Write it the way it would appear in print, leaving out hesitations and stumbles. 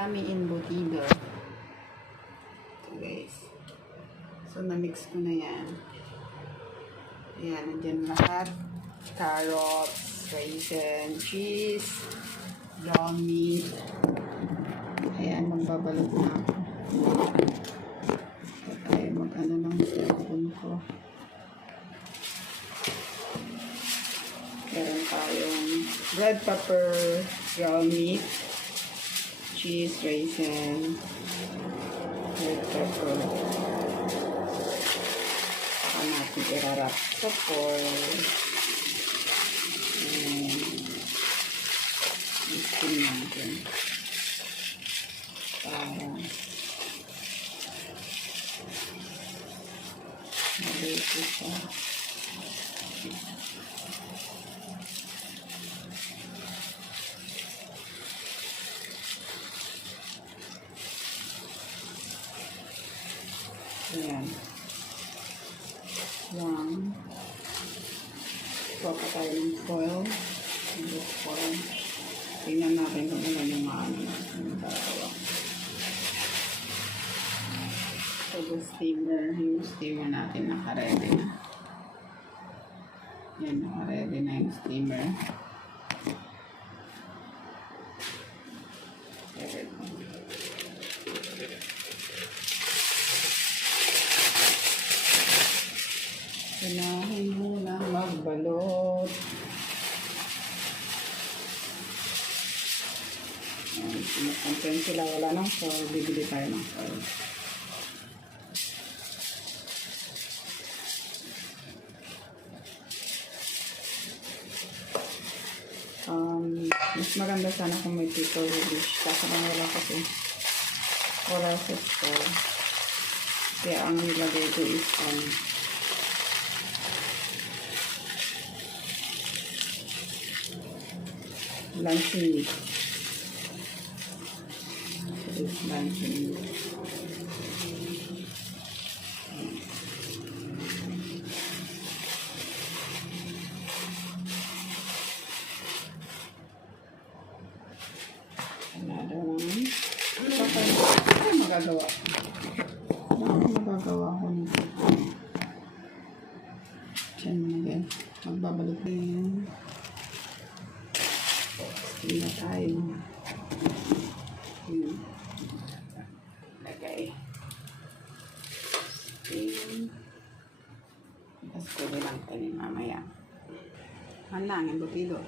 Yummy embutido. So guys. So na-mix ko na yan. Ayan, nandiyan lahat. Carrots, raisin, cheese, ground meat. Ayan, magbabalot na ako. Ay, mag-ano lang sa cellphone ko. Meron tayong red pepper, ground meat, cheese, raisin, red pepper. Saka natin irarap sa foil. Iskin natin. Para maluto siya. Ayan. One. Kuha pa tayo ng foil. Foil. Tingnan natin kung ano yung maano natin. So, yung steamer natin naka-ready na. Yan, naka-ready na yung steamer. Unahin muna magbalot. Sinasantyan sila, wala nang foil. Bibili tayo ng foil. Mas maganda sana kung may pickle dish. Kasi wala kasi. Wala sa store. Kaya ang nilagay ko is luncheon meat. So this luncheon meat. Another one. Ano magagawa? Ano magagawa ko nito? Diyan mo na yan. Magbabalot na yan. Hindi na tayo. Lagay. Tapos pwede lang tayo mamaya. Manang, embutido.